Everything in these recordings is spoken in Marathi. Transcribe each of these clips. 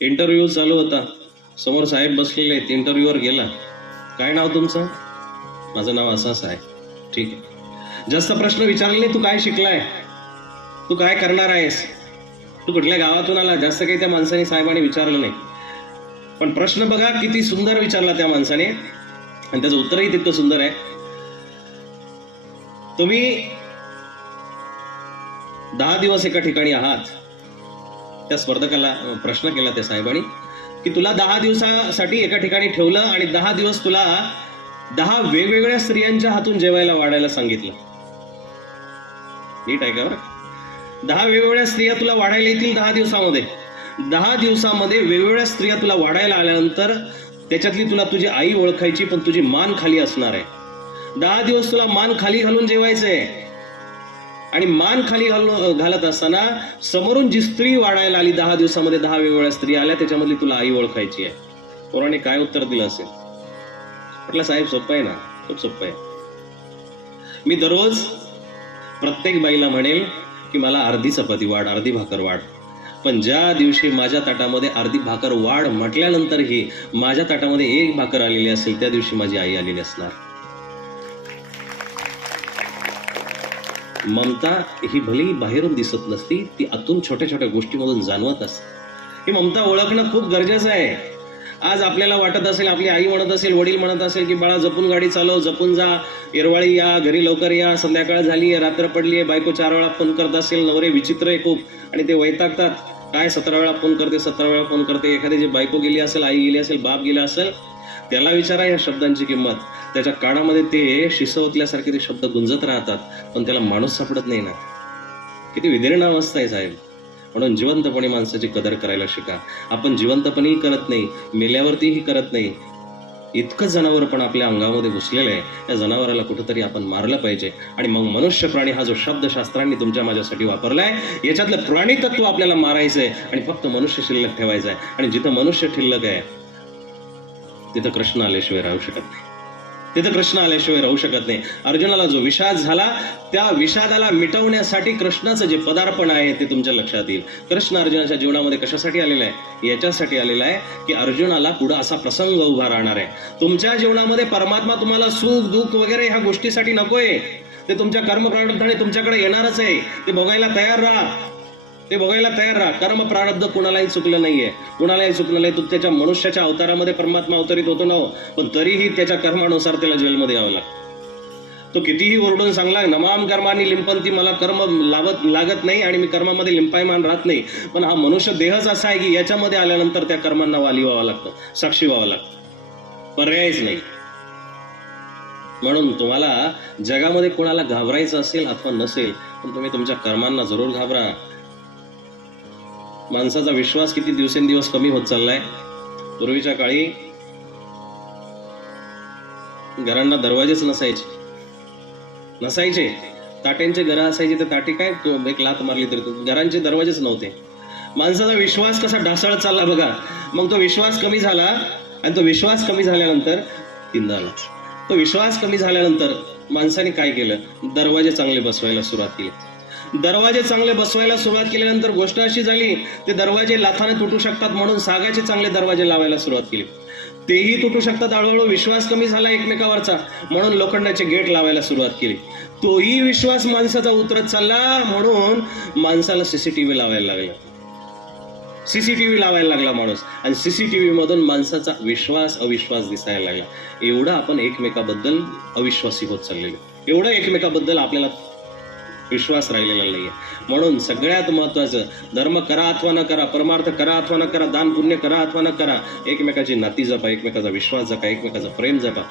इंटरव्ह्यू चालू होता. समोर साहेब बसलेले आहेत. इंटरव्ह्यूवर गेला. काय नाव तुमचं? माझं नाव असं आहे ठीक आहे. जास्त प्रश्न विचारले नाही, तू काय शिकलाय? तू काय करणार आहेस? तू कुठल्या गावातून आला? जास्त काही त्या माणसाने साहेबांनी विचारलं नाही. पण प्रश्न बघा किती सुंदर विचारला त्या माणसाने. आणि त्याचं उत्तरही तितकं सुंदर आहे. तुम्ही दहा दिवस एका ठिकाणी आहात. त्या स्पर्धकाला प्रश्न केला त्या साहेबांनी की तुला दहा दिवसासाठी एका ठिकाणी ठेवलं आणि दहा दिवस तुला दहा वेगवेगळ्या स्त्रियांच्या हातून जेवायला वाढायला सांगितलं. नीट आहे का बरं? दहा वेगवेगळ्या स्त्रिया तुला वाढायला येतील दहा दिवसामध्ये. दहा दिवसामध्ये वेगवेगळ्या स्त्रिया तुला वाढायला आल्यानंतर त्याच्यातली तुला तुझी आई ओळखायची पण तुझी मान खाली असणार आहे. दहा दिवस तुला मान खाली घालून जेवायचंय. आणि मान खाली घालून घालत असताना समोरून जी स्त्री वाढायला आली दहा दिवसामध्ये दहा वेगवेगळ्या स्त्री आल्या त्याच्यामधली तुला आई ओळखायची आहे. पोराने काय उत्तर दिलं असेल? म्हटलं साहेब सोपं आहे ना खूप सोपं आहे. मी दररोज प्रत्येक बाईला म्हणेल की मला अर्धी चपाती वाढ अर्धी भाकर वाढ. पण ज्या दिवशी माझ्या ताटामध्ये अर्धी भाकर वाढ म्हटल्यानंतरही माझ्या ताटामध्ये एक भाकर आलेली असेल त्या दिवशी माझी आई आलेली असणार. ममता ही भलेही बाहेरून दिसत नसती ती आतून छोट्या छोट्या गोष्टीमधून जाणवत असते. ही ममता ओळखणं खूप गरजेचं आहे. आज आपल्याला वाटत असेल आपली आई म्हणत असेल वडील म्हणत असेल की बाळा जपून गाडी चालव जपून जा. येरवाळी या घरी लवकर या. संध्याकाळ झाली आहे रात्र पडली आहे. बायको चार वेळा फोन करत असेल. नवरे विचित्र आहे खूप. आणि ते वैतागतात. काय सतरा वेळा फोन करते सतरा वेळा फोन करते. एखादी जी बायको गेली असेल आई गेली असेल बाप गेला असेल त्याला विचारा या शब्दांची किंमत. त्याच्या काळामध्ये ते शिसवतल्यासारखे ते शब्द गुंजत राहतात पण त्याला माणूस सापडत नाही ना. किती विदीर्ण अवस्था आहे साहेब. म्हणून जिवंतपणे माणसाची कदर करायला शिका. आपण जिवंतपणेही करत नाही मेल्यावरतीही करत नाही. इतकं जनावर पण आपल्या अंगामध्ये घुसलेलं आहे. त्या जनावराला कुठंतरी आपण मारलं पाहिजे. आणि मग मनुष्य प्राणी हा जो शब्द शास्त्रांनी तुमच्या माझ्यासाठी वापरलाय याच्यातलं प्राणी तत्व आपल्याला मारायचं आहे आणि फक्त मनुष्य शिल्लक ठेवायचं आहे आणि जिथं मनुष्य शिल्लक आहे तिथं कृष्ण आल्याशिवाय राहू शकत नाही. तिथं कृष्ण आल्याशिवाय राहू शकत नाही. अर्जुनाला जो विषाद झाला त्या विषादाला मिटवण्यासाठी कृष्णाचं जे पदार्पण आहे ते तुमच्या लक्षात येईल. कृष्ण अर्जुनाच्या जीवनामध्ये कशासाठी आलेला आहे? याच्यासाठी आलेला आहे की अर्जुनाला पुढे असा प्रसंग उभा राहणार आहे. तुमच्या जीवनामध्ये परमात्मा तुम्हाला सुख दुःख वगैरे ह्या गोष्टीसाठी नकोय. ते तुमच्या कर्म तुमच्याकडे येणारच आहे. ते बघायला तयार राहा. ते बघायला तयार राहा. कर्म प्रारब्ध कुणालाही चुकलं नाहीये. कुणालाही चुकलं नाही तू त्याच्या मनुष्याच्या अवतारामध्ये परमात्मा अवतरित होतो ना हो. पण तरीही त्याच्या कर्मानुसार त्याला जेलमध्ये यावं लागतं. तो कितीही ओरडून सांगला नमाम कर्मानी लिंपंती मला कर्म लावत लागत नाही आणि मी कर्मामध्ये लिंपायमान राहत नाही. पण हा मनुष्य देहच असा आहे की याच्यामध्ये आल्यानंतर त्या कर्मांना वाली व्हावं लागतं साक्षी व्हावं लागतं. पर्यायच नाही. म्हणून तुम्हाला जगामध्ये कोणाला घाबरायचं असेल अथवा नसेल पण तुम्ही तुमच्या कर्मांना जरूर घाबरा. माणसाचा विश्वास किती दिवसेंदिवस कमी होत चाललाय? पूर्वीच्या काळी घरांना दरवाजेच नसायचे. नसायचे. ताट्यांचे घरं असायचे तर ताटे काय एक लात मारली तरी घरांचे दरवाजेच नव्हते. माणसाचा विश्वास कसा ढासळत चालला बघा. मग तो विश्वास कमी झाला आणि तो विश्वास कमी झाल्यानंतर तीनदा तो विश्वास कमी झाल्यानंतर माणसाने काय केलं? दरवाजे चांगले बसवायला सुरुवात केली. दरवाजे चांगले बसवायला सुरुवात केल्यानंतर गोष्ट अशी झाली ते दरवाजे लाथाने तुटू शकतात म्हणून सागाचे चांगले दरवाजे लावायला सुरुवात केली. तेही तुटू शकतात हळूहळू विश्वास कमी झाला एकमेकावरचा म्हणून लोखंडाचे गेट लावायला सुरुवात केली. तोही विश्वास माणसाचा उतरत चालला म्हणून माणसाला सीसीटीव्ही लावायला लागला. सीसीटीव्ही लावायला लागला माणूस आणि सीसीटीव्ही मधून माणसाचा विश्वास अविश्वास दिसायला लागला. एवढं आपण एकमेकाबद्दल अविश्वासी होत चाललेलो. एवढं एकमेकाबद्दल आपल्याला विश्वास राहिलेला नाहीये. म्हणून सगळ्यात महत्त्वाचं धर्म करा अथवा न करा परमार्थ करा अथवा न करा दान पुण्य करा अथवा न करा एकमेकाची नाती जपा एकमेकाचा विश्वास जपा एकमेकाचा प्रेम जपा.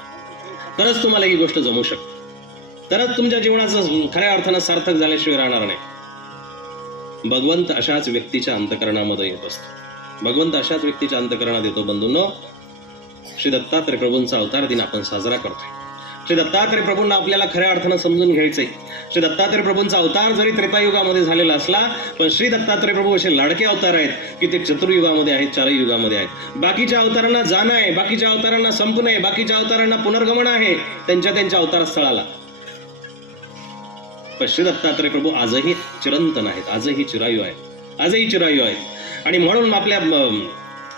तरच तुम्हाला ही गोष्ट जमू शकते. तरच तुमच्या जीवनाचं खऱ्या अर्थानं सार्थक झाल्याशिवाय राहणार नाही. भगवंत अशाच व्यक्तीच्या अंतकरणामध्ये येत असतो. भगवंत अशाच व्यक्तीच्या अंतकरणात येतो बंधूंनो. श्री दत्तात्रय प्रभूंचा अवतार दिन आपण साजरा करतोय. श्री दत्तात्रय प्रभूंना आपल्याला खऱ्या अर्थानं समजून घ्यायचंय. श्री दत्तात्रय प्रभूंचा अवतार जरी त्रेतायुगामध्ये झालेला असला पण श्री दत्तात्रय प्रभू असे लाडके अवतार आहेत की ते चतुर्युगामध्ये आहेत चारही युगामध्ये आहेत. बाकीच्या अवतारांना जाणं आहे बाकीच्या अवतारांना संपणं आहे बाकीच्या अवतारांना पुनर्गमन आहे त्यांच्या त्यांच्या अवतारस्थळाला. पण श्री दत्तात्रय प्रभू आजही चिरंतन आहेत आजही चिरायू आहेत आजही चिरायू आहेत. आणि म्हणून आपल्या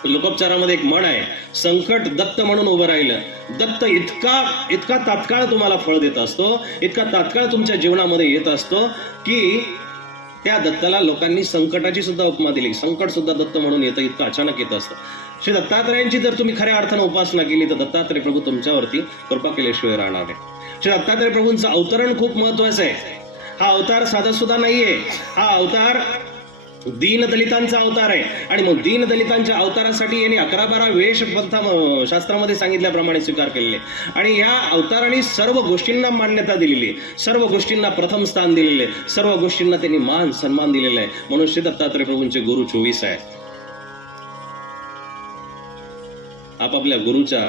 लोकोपचारामध्ये एक म्हण आहे संकट दत्त म्हणून उभं राहिलं. दत्त इतका इतका तात्काळ तुम्हाला फळ देत असतो इतका तात्काळ तुमच्या जीवनामध्ये येत असतो की त्या दत्ताला लोकांनी संकटाची सुद्धा उपमा दिली. संकट सुद्धा दत्त म्हणून येतं इतकं अचानक येत असतं. श्री दत्तात्रयांची जर तुम्ही खऱ्या अर्थानं उपासना केली तर दत्तात्रय प्रभू तुमच्यावरती कृपा केल्याशिवाय राहणार आहे श्री दत्तात्रय प्रभूंचं अवतरण खूप महत्वाचं आहे. हा अवतार साधा सुद्धा नाहीये. हा अवतार दीनदलितांचा अवतार आहे. आणि मग दीनदलितांच्या अवतारासाठी यांनी अकरा बारा वेश शास्त्रामध्ये सांगितल्याप्रमाणे स्वीकार केलेले. आणि या अवताराने सर्व गोष्टींना मान्यता दिलेली सर्व गोष्टींना प्रथम स्थान दिलेले सर्व गोष्टींना त्यांनी मान सन्मान दिलेला आहे. म्हणून श्री दत्तात्रय प्रभूंचे गुरु चोवीस आहे. आपापल्या गुरुच्या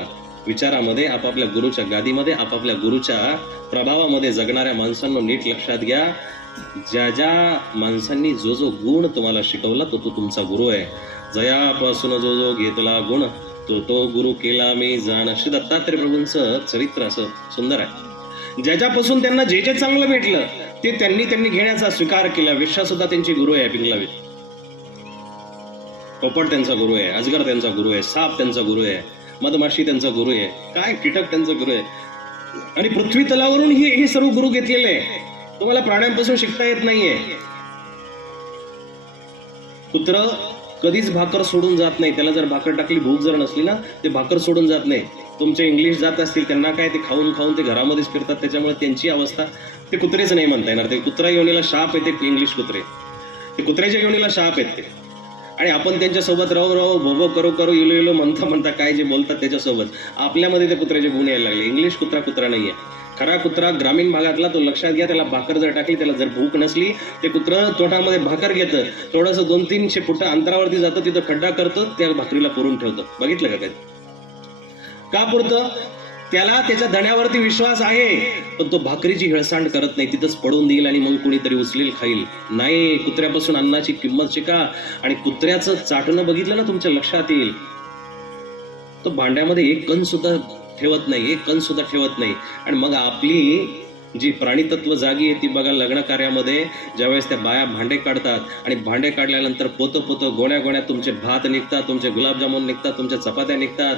विचारामध्ये आपापल्या गुरुच्या गादीमध्ये आपापल्या गुरुच्या प्रभावामध्ये जगणाऱ्या माणसांना नीट लक्षात घ्या. ज्या ज्या माणसांनी जो जो गुण तुम्हाला शिकवला तो तो तुमचा गुरु आहे. जयापासून जो जो घेतला गुण तो तो गुरु केला मी जाण. श्री दत्तात्रय प्रभूंचं चरित्र असं सुंदर आहे. ज्याच्यापासून त्यांना जे जे चांगलं भेटलं ते त्यांनी त्यांनी घेण्याचा स्वीकार केला. विश्वा सुद्धा त्यांची गुरु आहे पिंगलावी पोपट त्यांचा गुरु आहे अजगर त्यांचा गुरु आहे साप त्यांचा गुरु आहे मधमाशी त्यांचा गुरु आहे काय कीटक त्यांचा गुरु आहे. आणि पृथ्वी तलावरून हे हे सर्व गुरु घेतलेले आहे. तुम्हाला प्राण्यांपासून शिकता येत नाहीये. कुत्र कधीच भाकर सोडून जात नाही. त्याला जर भाकर टाकली भूक जर नसली ना ते भाकर सोडून जात नाही. तुमचे इंग्लिश जात असतील त्यांना काय ते खाऊन खाऊन ते घरामध्येच फिरतात. त्याच्यामुळे त्यांची अवस्था ते कुत्रेच नाही म्हणता येणार. ते कुत्रा योनीला शाप आहे ते इंग्लिश कुत्रे. ते कुत्र्याच्या योनीला शाप आहेत ते आणि आपण त्यांच्यासोबत राहू राहू भोबो करो करो इलो इलो म्हणता म्हणता काय जे बोलतात त्याच्यासोबत आपल्यामध्ये ते कुत्र्याचे गुण यायला लागले. इंग्लिश कुत्रा कुत्रा नाहीये. खरा कुत्रा ग्रामीण भागातला तो लक्षात घ्या त्याला भाकर जर टाकली त्याला जर भूक नसली ते कुत्र तोटामध्ये भाकर घेतं. थोडंसं दोन तीनशे फुट अंतरावरती जातं तिथं खड्डा करतं त्या भाकरीला पुरून ठेवतं. बघितलं का काय का पुरतं? त्याला त्याच्या धण्यावरती विश्वास आहे पण तो भाकरीची हिळसांड करत नाही. तिथंच पडून देईल आणि मग कुणीतरी उचलेल खाईल. नाही कुत्र्यापासून अन्नाची किंमत शिका. आणि कुत्र्याचं चाटणं बघितलं ना तुमच्या लक्षात येईल. तो भांड्यामध्ये एक कण सुद्धा ठेवत नाही एक कण सुद्धा ठेवत नाही. आणि मग आपली जी प्राणीतत्व जागी आहे ती बघा लग्न कार्यामध्ये ज्यावेळेस त्या बाया भांडे काढतात आणि भांडे काढल्यानंतर पोतो पोतो गोण्या गोण्या तुमचे भात निघतात तुमचे गुलाबजामुन निघतात तुमच्या चपात्या निघतात.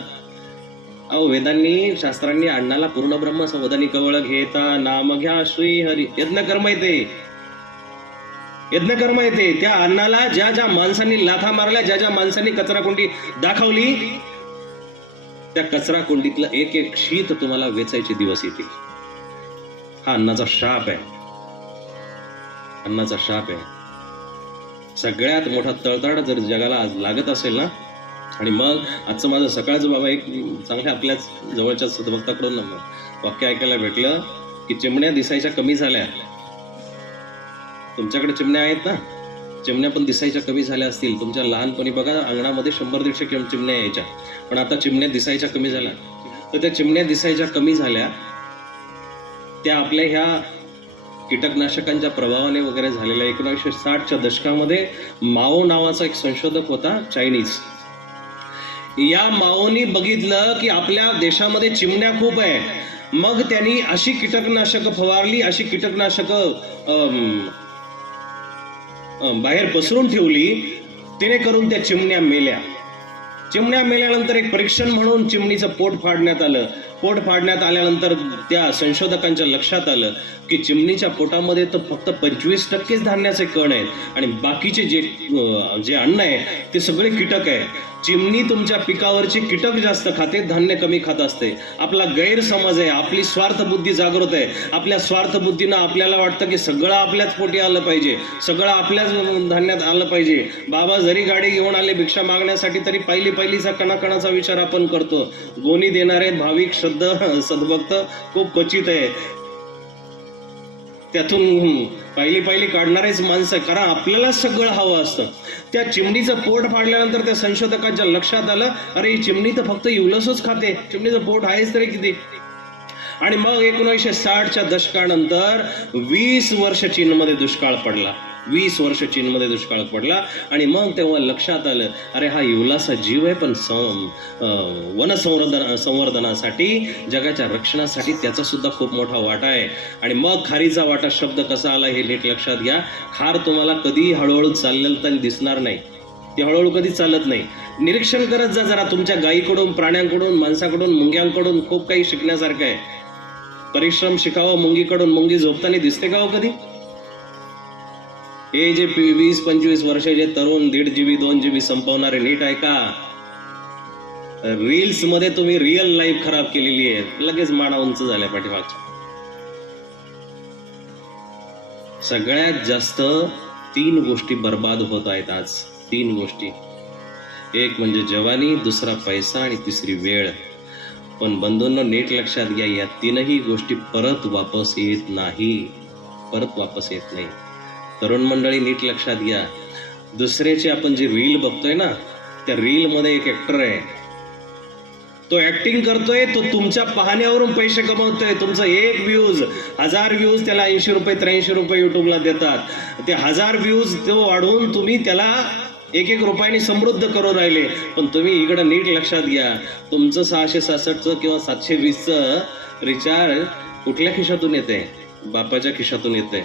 अहो वेदांनी शास्त्रांनी अण्णाला पूर्ण ब्रह्म संवदानी कवळ घेता नाम घ्या श्री हरी. यज्ञ कर्म येते. यज्ञ कर्म येते. त्या अन्नाला ज्या ज्या माणसांनी लाथा मारल्या ज्या ज्या माणसांनी कचराकुंडी दाखवली त्या कचरा कुंडीतलं एक एक शीत तुम्हाला वेचायचे दिवस येतील. हा अन्नाचा शाप आहे. अन्नाचा शाप आहे. सगळ्यात मोठा तळतळ जर जगाला आज लागत असेल ना आणि मग आजचं माझं सकाळचं बाबा एक चांगल्या आपल्याच जवळच्या सद्भक्ताकडून वाक्य ऐकायला भेटलं की चिमण्या दिसायच्या कमी झाल्या. तुमच्याकडे चिमण्या आहेत ना? चिमण्या पण दिसायच्या कमी झाल्या असतील. तुमच्या लहानपणी बघा अंगणामध्ये शंभर दीडशे चिमण्या यायच्या. पण आता चिमण्या दिसायच्या कमी झाल्या. तर त्या चिमण्या दिसायच्या कमी झाल्या त्या आपल्या ह्या कीटकनाशकांच्या प्रभावाने वगैरे झालेल्या एकोणीसशे साठच्या दशकामध्ये माओ नावाचा एक संशोधक होता चायनीज. या माओनी बघितलं की आपल्या देशामध्ये चिमण्या खूप आहे. मग त्यांनी अशी कीटकनाशक फवारली अशी कीटकनाशक बाहेर पसरून ठेवली तिने करून त्या चिमण्या मेल्या. चिमण्या मेल्यानंतर एक परीक्षण म्हणून चिमणीचं पोट फाडण्यात आलं. पोट फाडण्यात आल्यानंतर त्या संशोधकांच्या लक्षात आलं की चिमणीच्या पोटामध्ये तर फक्त पंचवीस टक्केच धान्याचे कण आहेत आणि बाकीचे जे जे अन्न आहे ते सगळे कीटक आहे चिमणी तुमच्या पिकावरचे कीटक जास्त खाते धान्य कमी खात असते. आपला गैरसमज आहे आपली स्वार्थ बुद्धी जागृत आहे. आपल्या स्वार्थ बुद्धीनं आपल्याला वाटतं की सगळं आपल्याच पोटी आलं पाहिजे. सगळं आपल्याच धान्यात आलं पाहिजे. बाबा जरी गाडी घेऊन आले भिक्षा मागण्यासाठी तरी पहिली पहिलीचा कणाकणाचा विचार आपण करतो. गोणी देणारे भाविक शब्द सद्भक्त खूप क्वचित आहे. त्यातून पहिली पहिली काढणारेच माणसं आहे कारण आपल्याला सगळं हवं असतं. त्या चिमणीचं पोट फाडल्यानंतर त्या संशोधकाच्या लक्षात आलं अरे ही चिमणी तर फक्त इवलसच खाते. चिमणीचं पोट आहेच तरी किती? आणि मग एकोणीसशे साठच्या दशकानंतर वीस वर्ष चीनमध्ये दुष्काळ पडला. वीस वर्ष चीनमध्ये दुष्काळ पडला आणि मग तेव्हा लक्षात आलं अरे हा युलासा जीव आहे पण सं वन संवर्धन संवर्धनासाठी जगाच्या रक्षणासाठी त्याचा सुद्धा खूप मोठा वाटा आहे. आणि मग खारीचा वाटा शब्द कसा आला हे नीट लक्षात घ्या. खार तुम्हाला कधीही हळूहळू चाललेलं दिसणार नाही. ते हळूहळू कधी चालत नाही. निरीक्षण करत जा जरा तुमच्या गायीकडून प्राण्यांकडून माणसाकडून मुंग्यांकडून खूप काही शिकण्यासारखं आहे. परिश्रम शिकावं मुंगीकडून मुंगी झोपताना दिसते का हो कधी? हे जे पी- वीस पंचवीस वर्षाचे तरुण दीड जीबी दोन जीबी संपवणारे नीट ऐका रील्समध्ये तुम्ही रिअल लाईफ खराब केलेली आहे. लगेच माना उंच झाल्या पाठीमागच्या. सगळ्यात जास्त तीन गोष्टी बर्बाद होत आहेत आज. तीन गोष्टी. एक म्हणजे जवानी दुसरा पैसा आणि तिसरी वेळ. पण बंधूंना नीट लक्षात घ्या या तीनही गोष्टी परत वापस येत नाही. परत वापस येत नाही. तरुण मंडळी नीट लक्षात घ्या. दुसऱ्याची आपण जी रील बघतोय ना त्या रील मध्ये एक ऍक्टर आहे. तो ऍक्टिंग करतोय तो तुमच्या पाहण्यावरून पैसे कमवतोय. तुमचा एक व्ह्यूज हजार व्ह्यूज त्याला ऐंशी रुपये त्र्याऐंशी रुपये युट्यूबला देतात. ते हजार व्ह्यूज तो वाढवून तुम्ही त्याला एक एक रुपयाने समृद्ध करू राहिले. पण तुम्ही इकडं नीट लक्षात घ्या. तुमचं सहाशे सहासष्टचं किंवा सातशे वीसचं रिचार्ज कुठल्या खिशातून येते बापाच्या खिशातून येते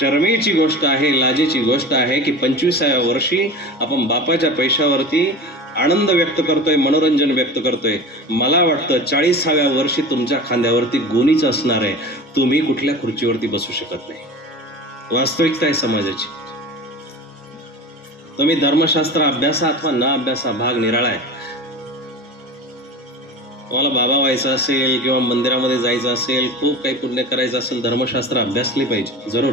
शर्मेची गोष्ट आहे लाजेची गोष्ट आहे की पंचवीसाव्या वर्षी आपण बापाच्या पैशावरती आनंद व्यक्त करतोय मनोरंजन व्यक्त करतोय. मला वाटतं चाळीसाव्या वर्षी तुमच्या खांद्यावरती गोणीच असणार आहे. तुम्ही कुठल्या खुर्चीवरती बसू शकत नाही. वास्तविकता आहे समाजाची. तुम्ही धर्मशास्त्र अभ्यासा अथवा न अभ्यासा भाग निराळा आहे. तुम्हाला बाबा व्हायचं असेल किंवा मंदिरामध्ये जायचं असेल खूप काही पुण्य करायचं असेल धर्मशास्त्र अभ्यासले पाहिजे जरूर.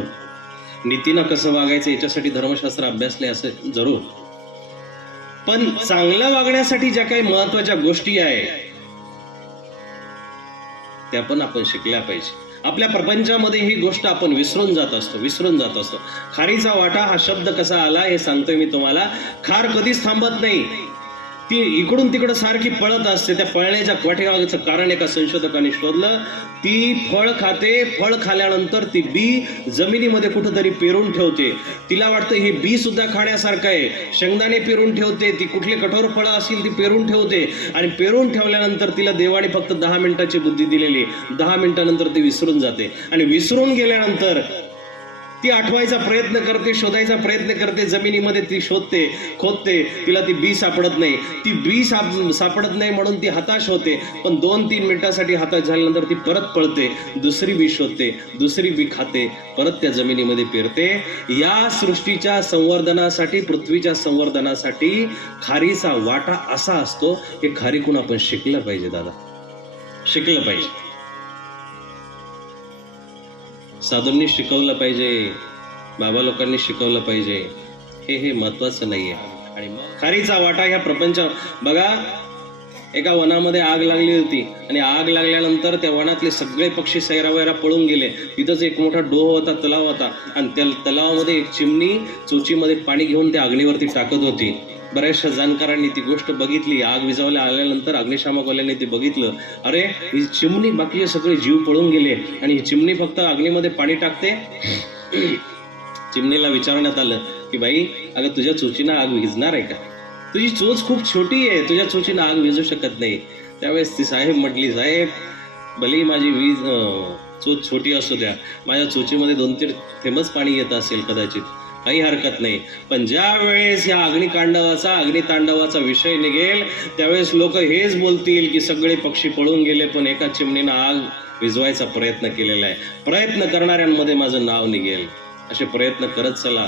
नीतीनं कसं वागायचं याच्यासाठी धर्मशास्त्र अभ्यासले असं जरूर. पण चांगलं वागण्यासाठी ज्या काही महत्त्वाच्या गोष्टी आहे त्या पण आपण शिकल्या पाहिजे. आपल्या प्रपंचामध्ये ही गोष्ट आपण विसरून जात असतो विसरून जात असतो. खारीचा वाटा हा शब्द कसा आला हे सांगतोय मी तुम्हाला. खार कधीच थांबत नाही. ती इकडून तिकडं सारखी पळत असते. त्या पळण्याच्या पाठीमागचं कारण एका संशोधकाने शोधलं. ती फळ खाते. फळ खाल्यानंतर ती बी जमिनीमध्ये कुठंतरी पेरून ठेवते. तिला वाटतं हे बी सुद्धा खाण्यासारखं आहे. शेंगदाणे पेरून ठेवते. ती कुठली कठोर फळं असतील ती पेरून ठेवते. आणि पेरून ठेवल्यानंतर तिला देवाने फक्त दहा मिनिटाची बुद्धी दिलेली. दहा मिनिटानंतर ती विसरून जाते. आणि विसरून गेल्यानंतर ती आठवायचा प्रयत्न करते शोधायचा प्रयत्न करते जमिनीमध्ये ती शोधते खोदते तिला ती बी सापडत नाही. ती बी साप सापडत नाही म्हणून ती हताश होते पण दोन तीन मिनिटासाठी हताश झाल्यानंतर ती परत पळते दुसरी बी शोधते दुसरी बी खाते परत त्या जमिनीमध्ये पेरते. या सृष्टीच्या संवर्धनासाठी पृथ्वीच्या संवर्धनासाठी खारीचा वाटा असा असतो हे खारीकून आपण शिकलं पाहिजे दादा. शिकलं पाहिजे. साधूंनी शिकवलं पाहिजे बाबा लोकांनी शिकवलं पाहिजे. हे हे महत्वाचं आहे आणि खारीचा वाटा ह्या प्रपंच बघा एका वनामध्ये आग लागली होती. आणि आग लागल्यानंतर त्या वनातले सगळे पक्षी सैरावैरा पळून गेले. तिथंच एक मोठा डोह होता तलाव होता. आणि त्या तलावामध्ये एक चिमणी चोचीमध्ये पाणी घेऊन त्या अग्नीवरती टाकत होती. बऱ्याचशा जाणकारांनी ती गोष्ट बघितली. आग विझवल्या आल्यानंतर अग्निशामकवाल्यांनी ते बघितलं. अरे ही चिमणी बाकीचे सगळे जीव पळून गेले. आणि ही चिमणी फक्त अग्नीमध्ये पाणी टाकते? चिमणीला विचारण्यात आलं की बाई अगं तुझ्या चोचीनं आग विजणार आहे का? तुझी चोच खूप छोटी आहे. तुझ्या चोचीनं आग विझू शकत नाही. त्यावेळेस ती साहेब म्हटली साहेब भली माझी वीज चोच छोटी असू द्या. माझ्या चोचीमध्ये दोन तीन थेंबच पाणी येत असेल कदाचित. काही हरकत नाही. पण ज्या वेळेस या अग्निकांडवाचा अग्नितांडवाचा विषय निघेल त्यावेळेस लोक हेच बोलतील की सगळे पक्षी पळून गेले पण एका चिमणीनं आग विजवायचा प्रयत्न केलेला आहे. प्रयत्न करणाऱ्यांमध्ये माझं नाव निघेल. असे प्रयत्न करत चला.